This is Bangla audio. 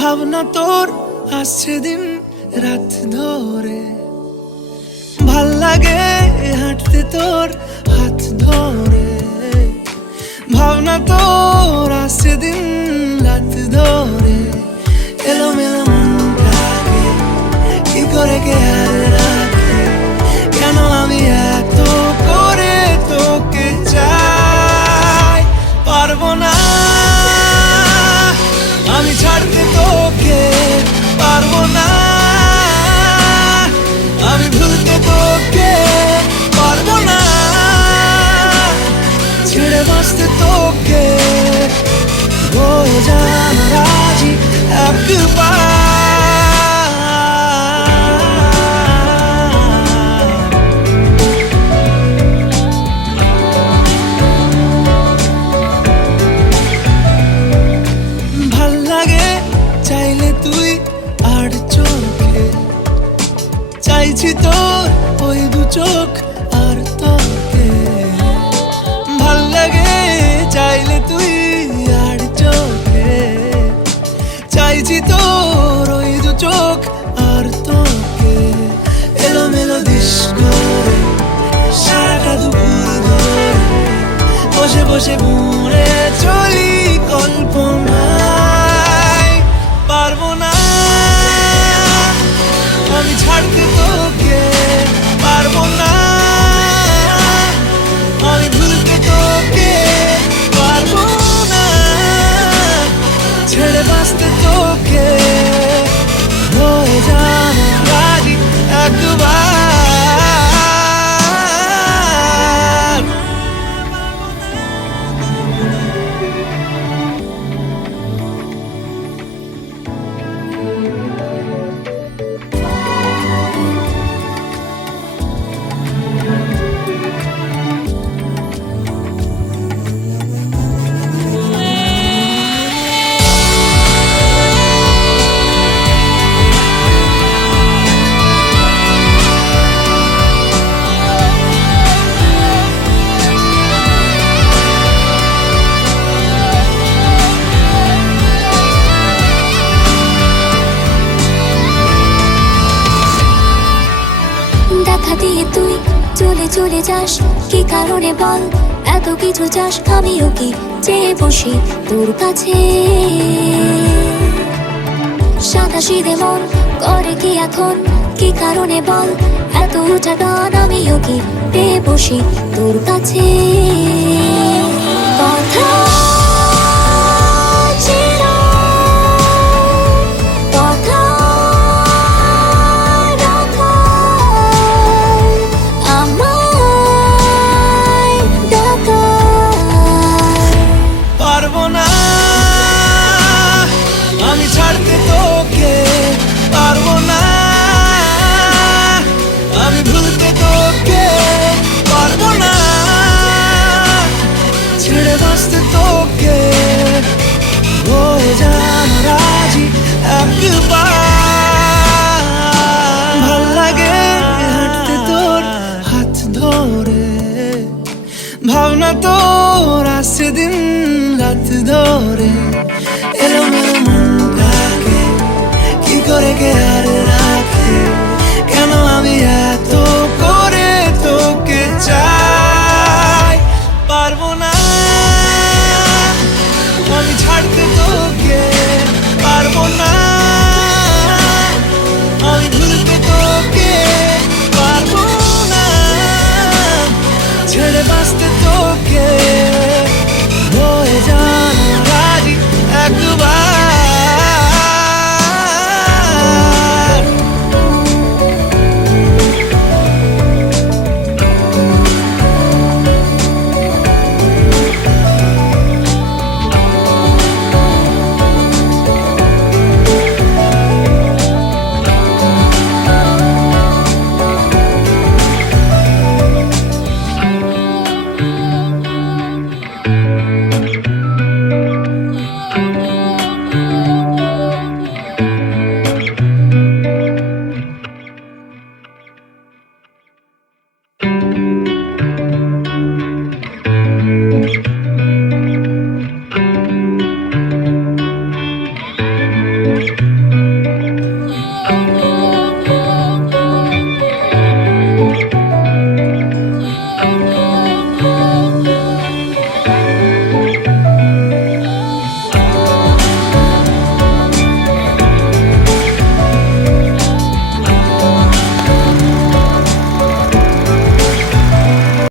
ভাবনা তোর আসছে দিন রাত ধরে, ভাল লাগে হাঁটতে তোর হাত ধরে। ভাবনা তোর আসছে দিন রাত ধরে, এলোমেলো মনটাকে কি করে কে আর রাখে? কেন আমি এত করে তোকে চাই? পারবো না আমি ছাড়তে তোকে, পারবো না আমি ভুলতে তোকে, পারবো না ছেড়ে বাঁচতে তোকে। হয়ে যান রাজি একবার। ভাল লাগে চাইলে তুই আর চোখে, চাইছি তোর ওই দু চোখ আর তোকে। ভাল লাগে চাইলে তুই আর চোখে, চাইছি তোর ওই দু চোখ আর তোকে। এলোমেলো দিস করে সারাটা দুপুর ধরে, বসে বসে ঘুরে চলি কল্পনায়। পারবো না আমি ছাড়তে তোকে, পারবো না আমি ভুলতে তোকে, পারবো না ছেড়ে বাঁচতে তোকে। হয়ে যান রাজি একবার। দেখা দিয়ে তুই চলে চলে যাস, কি কারণে বল এত কিছু চাস? আমিও কি চেয়ে বসি তোর কাছে? সাদা সিধে মন করে কি এখন, কি কারণে বল এত উঁচা টান? আমিও কি পেয়ে বসি তোর কাছে? কথা ছাড়তে তোকে, পারবো না আমি ভুলতে তোকে, পারবো না ছেড়ে বাঁচতে তোকে। হয়ে যান রাজি একবার। ভাল লাগে হাঁটতে তোর হাত ধরে, ভাবনা তোর আসছে দিন রাত ধরে, এলোমেলো মনটাকে কি করে কে আর রাখে? কেন আমি এত